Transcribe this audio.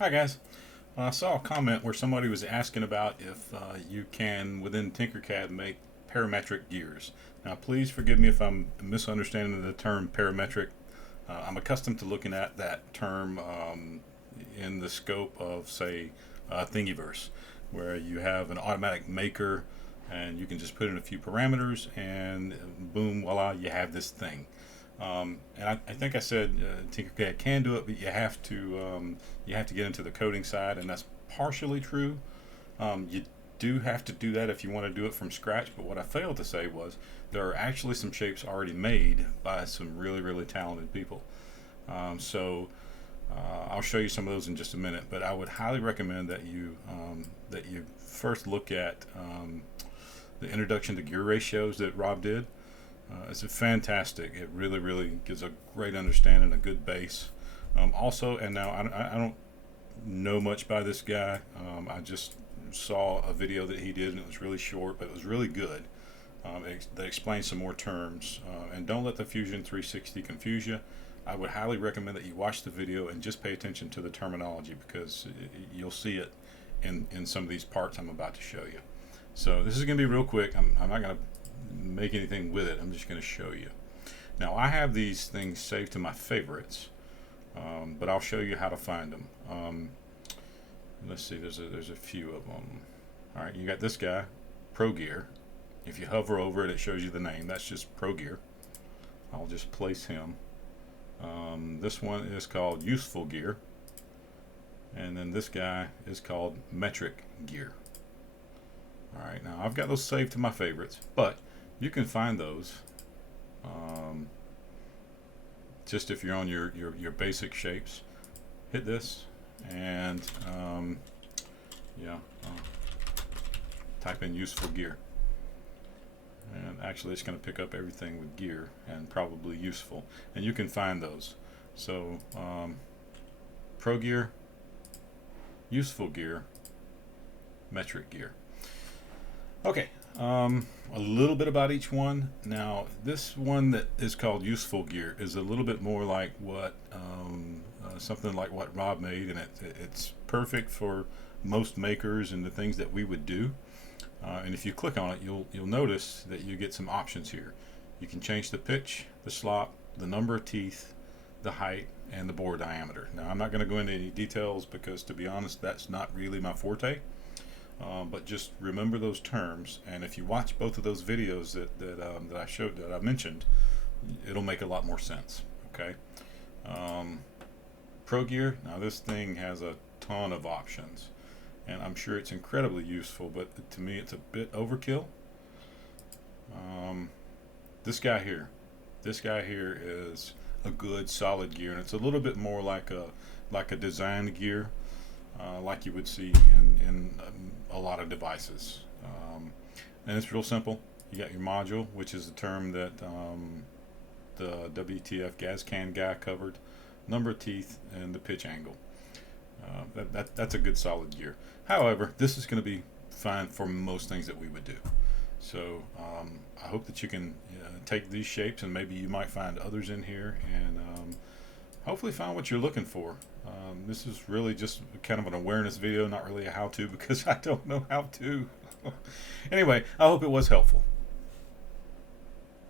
Hi guys. I saw a comment where somebody was asking about if you can, within Tinkercad, make parametric gears. Now, please forgive me if I'm misunderstanding the term parametric. I'm accustomed to looking at that term in the scope of, say, Thingiverse, where you have an automatic maker and you can just put in a few parameters and boom, voila, you have this thing. And I think I said Tinkercad can do it, but you have to get into the coding side, and that's partially true. You do have to do that if you want to do it from scratch. But what I failed to say was there are actually some shapes already made by some really talented people. So I'll show you some of those in just a minute. But I would highly recommend that you first look at the introduction to gear ratios that Rob did. It's fantastic. It really gives a great understanding, a good base. Also, and now I don't know much by this guy. I just saw a video that he did, and it was really short, but it was really good. They explained some more terms. And don't let the Fusion 360 confuse you. I would highly recommend that you watch the video and just pay attention to the terminology, because you'll see it in some of these parts I'm about to show you. So this is going to be real quick. I'm not going to make anything with it. I'm just going to show you. Now, I have these things saved to my favorites, but I'll show you how to find them. Let's see, there's a few of them. All right, you got this guy, Pro Gear. If you hover over it, it shows you the name. That's just Pro Gear. I'll just place him. This one is called Useful Gear, and then this guy is called Metric Gear. All right, now I've got those saved to my favorites, but you can find those just if you're on your basic shapes. Hit this and type in Useful Gear, and actually it's going to pick up everything with gear and probably useful, and you can find those. So Pro Gear, Useful Gear, Metric Gear. Okay, a little bit about each one. Now, this one that is called Useful Gear is a little bit more like what something like what Rob made, and it's perfect for most makers and the things that we would do. And if you click on it, you'll notice that you get some options here. You can change the pitch, the slop, the number of teeth, the height, and the bore diameter. Now, I'm not going to go into any details because, to be honest, that's not really my forte. But just remember those terms, and if you watch both of those videos that I showed, that I mentioned, it'll make a lot more sense. Okay. Pro Gear. Now, this thing has a ton of options, and I'm sure it's incredibly useful, but to me it's a bit overkill. This guy here is a good solid gear, and it's a little bit more like a designed gear, like you would see in a lot of devices. And it's real simple. You got your module, which is the term that the WTF GasCan guy covered, number of teeth, and the pitch angle. That's a good solid gear. However, this is going to be fine for most things that we would do. So I hope that you can take these shapes, and maybe you might find others in here, and hopefully find what you're looking for. This is really just kind of an awareness video, not really a how-to, because I don't know how to. Anyway, I hope it was helpful.